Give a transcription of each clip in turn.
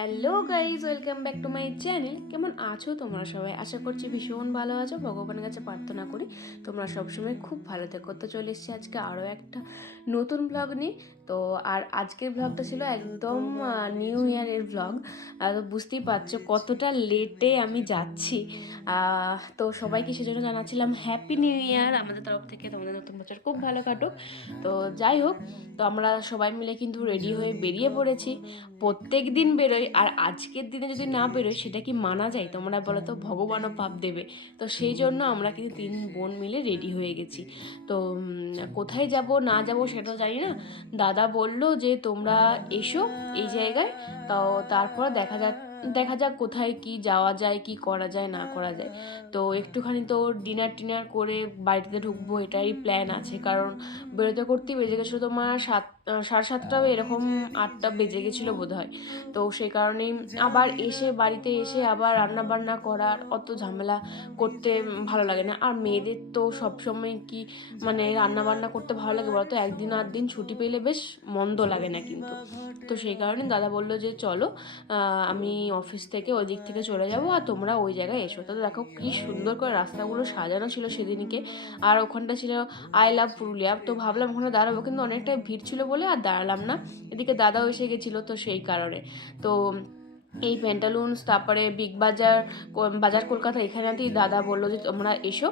Hello guys, welcome back to my channel. কেমন আছো তোমরা সবাই? আশা করছি ভীষণ ভালো আছো। ভগবানের কাছে প্রার্থনা করি তোমরা সবসময় খুব ভালো থেকো। তো চলে এসেছি আজকে আরও একটা নতুন ব্লগ নিয়ে। তো আর আজকের ব্লগটা ছিল একদম নিউ ইয়ারের ব্লগ। তো বুঝতেই পারছো কতটা লেটে আমি যাচ্ছি। তো সবাইকে সেজন্য জানাচ্ছিলাম হ্যাপি নিউ ইয়ার আমাদের তরফ থেকে। তোমাদের নতুন বছর খুব ভালো কাটুক। তো যাই হোক, তো আমরা সবাই মিলে কিন্তু রেডি হয়ে বেরিয়ে পড়েছি। প্রত্যেক দিন বেরোই, আর আজকের দিনে যদি না বেরোই সেটা কি মানা যায়? তোমরা বলো তো, ভগবানও পাপ দেবে। তো সেই জন্য আমরা কিন্তু 3 বোন মিলে রেডি হয়ে গেছি। তো কোথায় যাব না যাব সেটাও জানি না। দাদা বলল যে তোমরা এসো এই জায়গায়, তারপর দেখা যাক কোথায় কি যাওয়া যায়, কি করা যায় না করা যায়। তো একটুখানি তো ডিনার টিনার করে বাড়িতে ঢুকবো, এটাই প্ল্যান আছে। কারণ বেরোতে করতেই বেজে গেছিলো তোমার 7:30 এরকম, 8টা বেজে গেছিলো বোধ হয়। তো সেই কারণেই আবার এসে বাড়িতে এসে আবার রান্না বান্না করার অত ঝামেলা করতে ভালো লাগে না। আর মেয়েদের তো সবসময় কি মানে রান্না বান্না করতে ভালো লাগে বলো তো? একদিন আধ দিন ছুটি পেলে বেশ মন্দ লাগে না কিন্তু। তো সেই কারণে দাদা বললো যে চলো, আমি অফিস থেকে ওই দিক থেকে চলে যাব আর তোমরা ওই জায়গায় এসো। তো দেখো কি সুন্দর করে রাস্তাগুলো সাজানো ছিল সেদিনকে। আর ওখানটা ছিল আই লাভ পুরুলিয়া। তো ভাবলাম ওখানে দাঁড়াবো, কিন্তু অনেকটা ভিড় ছিল বলে আর দাঁড়ালাম না। এদিকে দাদাও এসে গেছিলো, তো সেই কারণে তো এই প্যান্টালুন্স, তারপরে বিগ বাজার, বাজার কলকাতা, এখানেতেই দাদা বললো যে তোমরা এসো।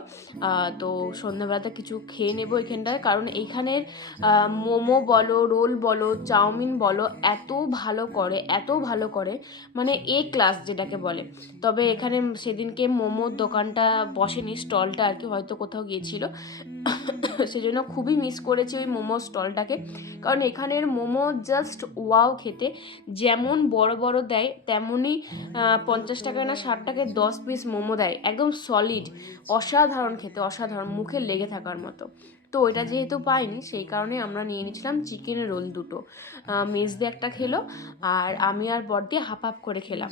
তো সন্ধ্যাবেলাতে কিছু খেয়ে নেবো এখানটায়। কারণ এইখানের মোমো বলো, রোল বলো, চাউমিন বলো, এত ভালো করে, মানে এ ক্লাস যেটাকে বলে। তবে এখানে সেদিনকে মোমোর দোকানটা বসেনি, স্টলটা আর কি, হয়তো কোথাও গিয়েছিল। সেজন্য খুবই মিস করেছি ওই মোমো স্টলটাকে। কারণ এখানের মোমো জাস্ট ওয়াও খেতে। যেমন বড় বড় দেয় তেমনই 50 টাকায় না 60 টাকায় 10 পিস মোমো দেয়, একদম সলিড। অসাধারণ খেতে, অসাধারণ, মুখে লেগে থাকার মতো। তো ওইটা যেহেতু পাইনি সেই কারণে আমরা নিয়ে নিয়েছিলাম চিকেন রোল দুটো। মেজদি একটা খেলো, আর আমি আর বড়দি হাফ হাফ করে খেলাম।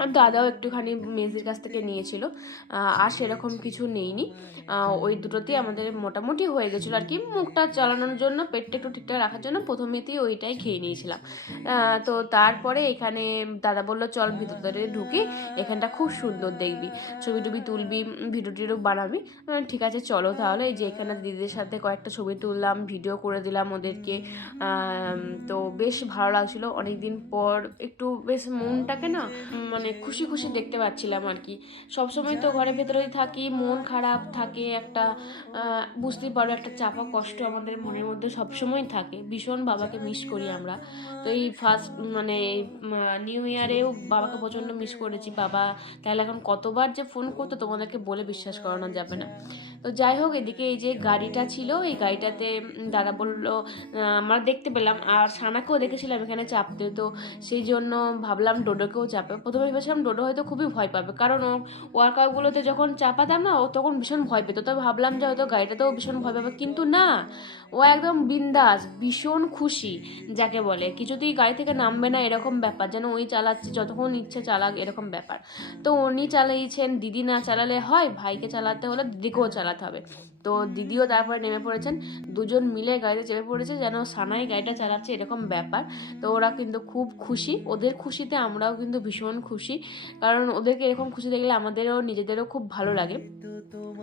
আর দাদাও একটুখানি মেজদির কাছ থেকে নিয়েছিল। আর সেরকম কিছু নেইনি। ওই দুটোতেই আমাদের মোটামুটি হয়ে গেছিলো আর কি। মুখটা চালানোর জন্য, পেটটা একটু ঠিকঠাক রাখার জন্য প্রথমেতেই ওইটাই খেয়ে নিয়েছিলাম। তো তারপরে এখানে দাদা বললো চল ভিতরে ঢুকি, এখানটা খুব সুন্দর দেখবি, ছবি টবি তুলবি, ভিডিও টিডিও বানাবি। ঠিক আছে চলো তাহলে। এই যে এখানে দিদিদের সাথে কয়েকটা ছবি তুললাম, ভিডিও করে দিলাম ওদেরকে। তো বেশ ভালো লাগছিলো, অনেকদিন পর একটু বেশ মনটাকে না মানে খুশি খুশি দেখতে পাচ্ছিলাম আর কি। সবসময় তো ঘরের ভেতরেই থাকি, মন খারাপ থাকে একটা, বুঝতেই পারো একটা চাপা কষ্ট আমাদের মনের মধ্যে সবসময় থাকে। ভীষণ বাবাকে মিস করি আমরা। তো এই ফার্স্ট মানে নিউ ইয়ারেও বাবাকে প্রচণ্ড মিস করেছি। বাবা তাহলে এখন কতবার যে ফোন করতো তোমাদেরকে বলে বিশ্বাস করানো যাবে না। তো যাই হোক, এদিকে এই যে গাড়িটা ছিল, এই গাড়িটাতে দাদা বললো, আমরা দেখতে পেলাম আর সানাকেও দেখেছিলাম এখানে চাপতে। তো সেই জন্য ভাবলাম ডোডোকেও চাপে। প্রথমে ভেবেছিলাম ডোডো হয়তো খুবই ভয় পাবে, কারণ ও ওয়ার্কআউটগুলোতে যখন চাপাতাম না ও তখন ভীষণ ভয় পেত। তো ভাবলাম যে হয়তো গাড়িটাতেও ভীষণ ভয় পাবে, কিন্তু না, ও একদম বিন্দাস, ভীষণ খুশি যাকে বলে। কিছুতেই গাড়ি থেকে নামবে না এরকম ব্যাপার, যেন ওই চালাচ্ছে, যতক্ষণ ইচ্ছে চালাক এরকম ব্যাপার। তো উনি চালিয়েছেন, দিদি না চালালে হয়, ভাইকে চালাতে হলে দিদিকেও চালাতে হবে। তো দিদিও তারপরে নেমে পড়েছেন, দুজন মিলে গাড়িতে চেপে পড়েছে, যেন সানাই গাড়িটা চালাচ্ছে এরকম ব্যাপার। তো ওরা কিন্তু খুব খুশি, ওদের খুশিতে আমরাও কিন্তু ভীষণ খুশি। কারণ ওদেরকে এরকম খুশি দেখলে আমাদেরও নিজেদেরও খুব ভালো লাগে।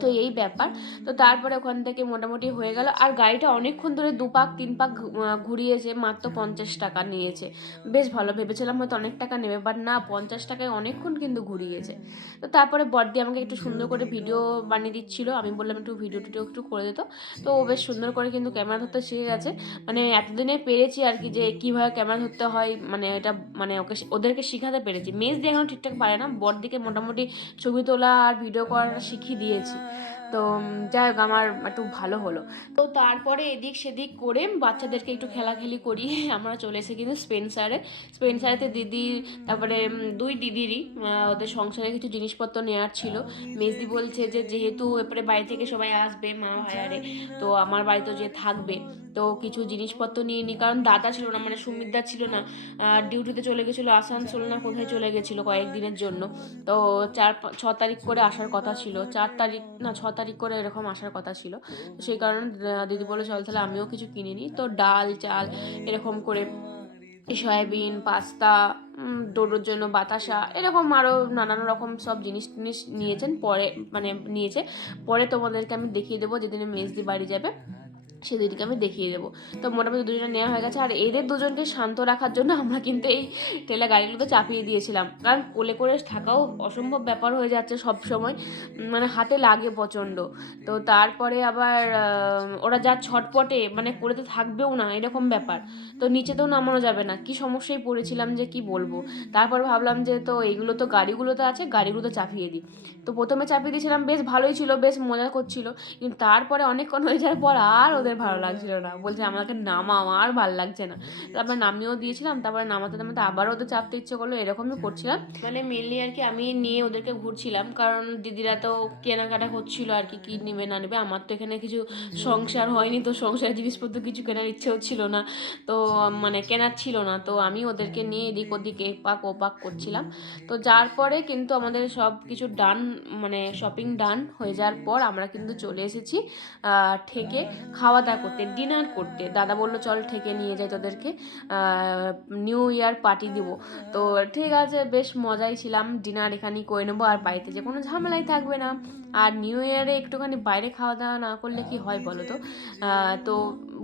তো এই ব্যাপার। তো তারপরে ওখান থেকে মোটামুটি হয়ে গেল। আর গাড়িটা অনেকক্ষণ ধরে 2 পাক 3 পাক ঘুরিয়েছে, মাত্র 50 টাকা নিয়েছে। বেশ ভালো, ভেবেছিলাম হয়তো অনেক টাকা নেবে, বাট না, 50 টাকায় অনেকক্ষণ কিন্তু ঘুরিয়েছে। তো তারপরে বড়দি আমাকে একটু সুন্দর করে ভিডিও বানিয়ে দিচ্ছিল, আমি বললাম একটু ভিডিও টিডিও একটু করে দিত। তো ও বেশ সুন্দর করে কিন্তু ক্যামেরা ধরতে শিখে গেছে। মানে এতদিনে পেরেছি আর কি, যে কীভাবে ক্যামেরা ধরতে হয়, মানে এটা মানে ওদেরকে শেখাতে পেরেছি। মেজদি এখন ঠিকঠাক পারে না, বড়দিকে মোটামুটি ছবি তোলা আর ভিডিও করাটা শিখিয়ে দিয়েছি। তো যাই হোক, আমার একটু ভালো হলো। তো তারপরে এদিক সেদিক করে বাচ্চাদেরকে একটু খেলাখেলি করিয়ে আমরা চলে এসে কিন্তু স্পেন্সারেতে দিদি, তারপরে 2 দিদিরই ওদের সংসারে কিছু জিনিসপত্র নেওয়ার ছিল। মেজদি বলছে যে যেহেতু এরপরে বাড়ি থেকে সবাই আসবে মা ভাইয়ারে, তো আমার বাড়িতে যে থাকবে, তো কিছু জিনিসপত্র নিয়ে নিই। কারণ দাদা ছিল না, মানে সুমিতদা ছিল না, ডিউটিতে চলে গেছিলো আসানসোল না কোথায় চলে গেছিলো কয়েকদিনের জন্য। তো 4-6 তারিখ করে আসার কথা ছিল, 4 তারিখ না 6 তারিখ করে এরকম আসার কথা ছিল। তো সেই কারণে দিদি বলে চল তাহলে আমিও কিছু কিনে নিই। তো ডাল চাল এরকম করে সয়াবিন, পাস্তা, ডোডোর জন্য বাতাসা, এরকম আরও নানান রকম সব জিনিস টিনিস নিয়েছেন। পরে মানে নিয়েছে, পরে তোমাদেরকে আমি দেখিয়ে দেবো যেদিনে মেজদি বাড়ি যাবে সেদিনকে আমি দেখিয়ে দেবো। তো মোটামুটি দুজনে নেওয়া হয়ে গেছে। আর এদের দুজনকে শান্ত রাখার জন্য আমরা কিন্তু এই ঠেলা গাড়িগুলোতে চাপিয়ে দিয়েছিলাম, কারণ কোলে করে থাকাও অসম্ভব ব্যাপার হয়ে যাচ্ছে সব সময়, মানে হাতে লাগে প্রচণ্ড। তো তারপরে আবার ওরা যা ছটপটে, মানে কোলেতে থাকবেও না এরকম ব্যাপার। তো নিচেতেও নামানো যাবে না, কি সমস্যায় পড়েছিলাম যে কি বলবো। তারপর ভাবলাম যে তো এইগুলো তো গাড়িগুলোতে আছে, গাড়িগুলোতে চাপিয়ে দিই। তো প্রথমে চাপিয়ে দিয়েছিলাম, বেশ ভালোই ছিল, বেশ মজা করছিল। কিন্তু তারপরে অনেকক্ষণ হয়ে যাওয়ার পর আর ওদের ভালো লাগছিল না, বলছে আমাকে নামাও, আর ভালো লাগছে না। তারপর নামিয়েও দিয়েছিলাম, তারপরে নামাতে নামাতে আবারও ওদের চাপতে ইচ্ছে করলো, এরকমই করছিলাম। মানে মেনলি আর কি আমি নিয়ে ওদেরকে ঘুরছিলাম, কারণ দিদিরা তো কেনাকাটা হচ্ছিল আর কি, কী নেবে না নেবে। আমার তো এখানে কিছু সংসার হয়নি, তো সংসারের জিনিসপত্র কিছু কেনার ইচ্ছেও ছিল না, তো মানে কেনার ছিল না। তো আমি ওদেরকে নিয়ে এদিক ওদিক এপাক ওপাক করছিলাম। তো যার পরে কিন্তু আমাদের সব কিছু ডান, মানে শপিং ডান হয়ে যাওয়ার পর আমরা কিন্তু চলে এসেছি ঠেকে খাওয়া দাওয়া করতে, ডিনার করতে। দাদা বললো চল ঠেকে নিয়ে যাই তোদেরকে, নিউ ইয়ার পার্টি দিব। তো ঠিক আছে, বেশ মজাই ছিলাম, ডিনার এখানেই করে নেবো, আর বাড়িতে যে কোনো ঝামেলাই থাকবে না। আর নিউ ইয়ারে একটুখানি বাইরে খাওয়া দাওয়া না করলে কি হয় বলো তো। তো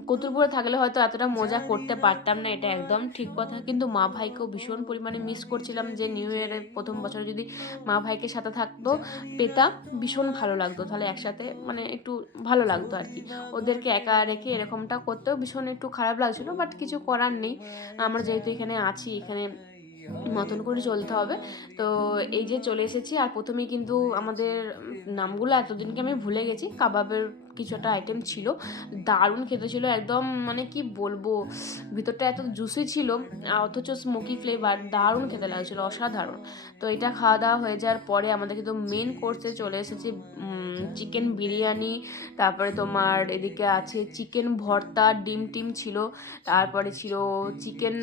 কতুলপুরে থাকলে হয়তো এতটা মজা করতে পারতাম না, এটা একদম ঠিক কথা। কিন্তু মা ভাইকেও ভীষণ পরিমাণে মিস করছিলাম, যে নিউ ইয়ারের প্রথম বছরে যদি মা ভাইকে সাথে থাকতো পেতাম, ভীষণ ভালো লাগতো, তাহলে একসাথে মানে একটু ভালো লাগতো আর কি। ওদেরকে একা রেখে এরকমটা করতেও ভীষণ একটু খারাপ লাগছিলো, বাট কিছু করার নেই, আমরা যেহেতু এখানে আছি, এখানে মতন করে চলতে হবে। তো এই যে চলে এসেছি। আর প্রথমেই কিন্তু আমাদের নামগুলো এতদিনকে আমি ভুলে গেছি, কাবাবের কিছু একটা আইটেম ছিল, দারুণ খেতে ছিল একদম, মানে কি বলবো, ভিতরটা এত জুসি ছিল, অথচ স্মোকি ফ্লেভার, দারুণ খেতে লাগছিলো, অসাধারণ। তো এটা খাওয়া দাওয়া হয়ে যাওয়ার পরে আমাদের কিন্তু মেন কোর্সে চলে এসেছে চিকেন বিরিয়ানি, তারপরে তোমার এদিকে আছে চিকেন ভর্তা, ডিম টিম ছিল, তারপরে ছিল চিকেন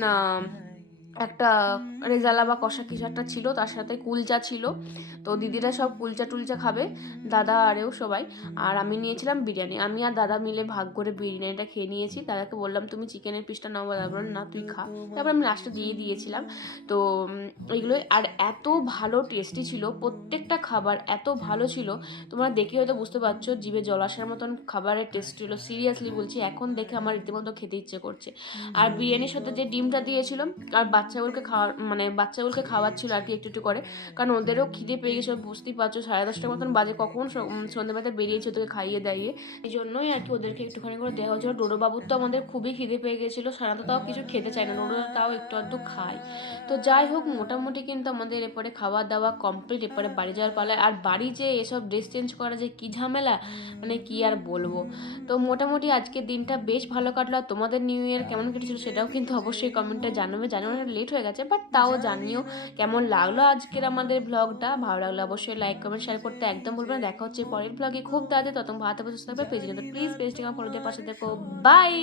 একটা রেজালা বা কষা কিছু একটা ছিল, তার সাথে কুলচা ছিল। তো দিদিরা সব কুলচা টুলচা খাবে, দাদা আরেও সবাই। আর আমি নিয়েছিলাম বিরিয়ানি, আমি আর দাদা মিলে ভাগ করে বিরিয়ানিটা খেয়ে নিয়েছি। দাদাকে বললাম তুমি চিকেনের পিসটা নাও, দাদা বললাম না তুই খা। তারপর আমি লাস্টে দিয়ে দিয়েছিলাম। তো এইগুলোই, আর এত ভালো টেস্টি ছিল, প্রত্যেকটা খাবার এত ভালো ছিল, তোমরা দেখে হয়তো বুঝতে পারছো জিভে জল আসার মতন খাবারের টেস্ট ছিল। সিরিয়াসলি বলছি, এখন দেখে আমার রীতিমতো খেতে ইচ্ছে করছে। আর বিরিয়ানির সাথে যে ডিমটা দিয়েছিল, আর বাচ্চাগুলোকে বাচ্চাগুলোকে খাওয়াচ্ছিল আর কি একটু একটু করে, কারণ ওদেরও খিদে পেয়ে গেছিলো, বুঝতেই পারছো 10:30টার মতন বাজে, কখন সন্ধ্যেবেলাতে বেরিয়েছে ওদেরকে খাইয়ে দাইয়ে, এই জন্যই আর কি ওদেরকে একটুখানি করে দেওয়া হচ্ছিলো। ডোডো বাবুর তো আমাদের খুবই খিদে পেয়ে গেছিলো, সারাটা তাও কিছু খেতে চায় না, ডোডো তাও একটু আধটু খায়। তো যাই হোক, মোটামুটি কিন্তু আমাদের এরপরে খাওয়া দাওয়া কমপ্লিট, এরপরে বাড়ি যাওয়ার পালায়। আর বাড়ি যে এসব ড্রেস চেঞ্জ করা যে কী ঝামেলা, মানে কি আর বলবো। তো মোটামুটি আজকের দিনটা বেশ ভালো কাটলো। আর তোমাদের নিউ ইয়ার কেমন কেটেছিল সেটাও কিন্তু অবশ্যই কমেন্টে জানাবে, জানানো লেট হয়ে গেছে, বাট তাও জানিও কেমন লাগলো আজকের আমাদের ব্লগটা। ভালো লাগলো অবশ্যই লাইক কমেন্ট শেয়ার করতে একদম বলবে না। দেখা হচ্ছে পরের ব্লগে খুব তাড়াতাড়ি, ততক্ষণ ভালো থাকবে, সুস্থ থাকবে, পেজে কিন্তু প্লিজ পেজটিকে আমার ফলো দিয়ে পাশে দেখো। বাই।